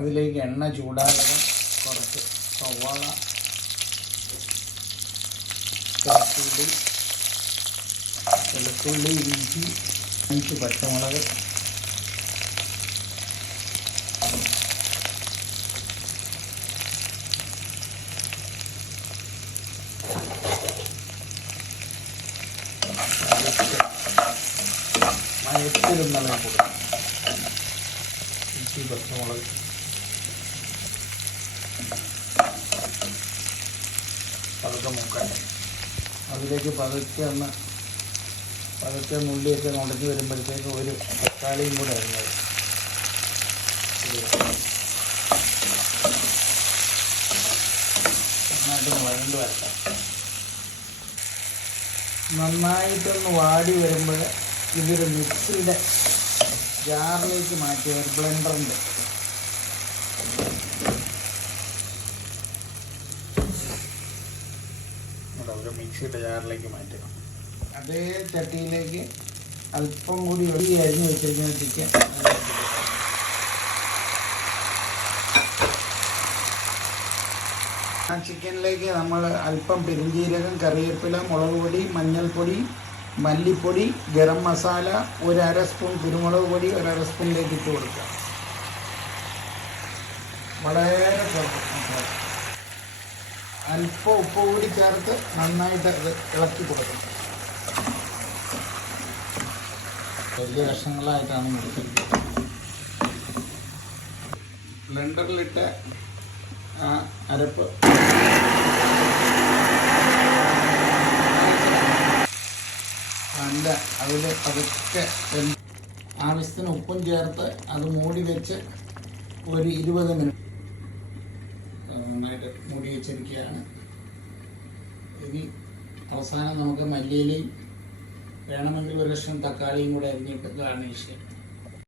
അതിലേക്ക് എണ്ണ ചൂടാകാതെ കുറച്ച് സവാള, വെളുത്തുള്ളി, ഇഞ്ചി, 5 പച്ചമുളക്, മയത്തിരുന്നളെ കൊടുക്കും. ഇഞ്ചി, പച്ചമുളക്, പതുക്കെ മുക്കാൻ. അതിലേക്ക് പതുക്കെ ഉള്ളിയൊക്കെ നുടഞ്ഞ് വരുമ്പോഴത്തേക്ക് ഒരു തക്കാളിയും കൂടെ അരിഞ്ഞത് നന്നായിട്ട് വഴണ്ട് വരക്കാം. നന്നായിട്ടൊന്ന് വാടി വരുമ്പോൾ ഇതൊരു മിക്സിയുടെ ജാറിലേക്ക് മാറ്റിയ ഒരു ബ്ലെൻഡറിൻ്റെ ഒരു മിക്സിയുടെ ജാറിലേക്ക് മാറ്റുക. അതേ ചട്ടിയിലേക്ക് അല്പം കൂടി അരിഞ്ഞ് വെച്ചിരിക്കുന്ന ചിക്കൻ ആ ചിക്കനിലേക്ക് നമ്മൾ അല്പം പെരുംജീരകം, കറിവേപ്പില, മുളക് പൊടി, മഞ്ഞൾപ്പൊടി, മല്ലിപ്പൊടി, ഗരം മസാല, 1/2 സ്പൂൺ കുരുമുളക് പൊടി 1/2 സ്പൂണിലേക്ക് ഇട്ട് കൊടുക്കുക. വളരെ അല്പം ഉപ്പ് കൂടി ചേർത്ത് നന്നായിട്ട് അത് ഇളക്കി കൊടുക്കണം. വലിയ കഷ്ണങ്ങളായിട്ടാണ് മുറിച്ചിരിക്കുന്നത്. ബ്ലെൻഡറിലിട്ട് ആ അരപ്പ് നല്ല അതിൽ പതുക്കെ ആവശ്യത്തിന് ഉപ്പും ചേർത്ത് അത് മൂടി വെച്ച് ഒരു 20 മിനിറ്റ് നന്നായിട്ട് മൂടി വെച്ചിരിക്കുകയാണ്. ഇനി അവസാനം നമുക്ക് മല്ലിയിലയും വേണമെങ്കിൽ ഒരു കഷ്ണം തക്കാളിയും കൂടെ അരിഞ്ഞിട്ട് ഗാർണിഷ് ചെയ്യാം.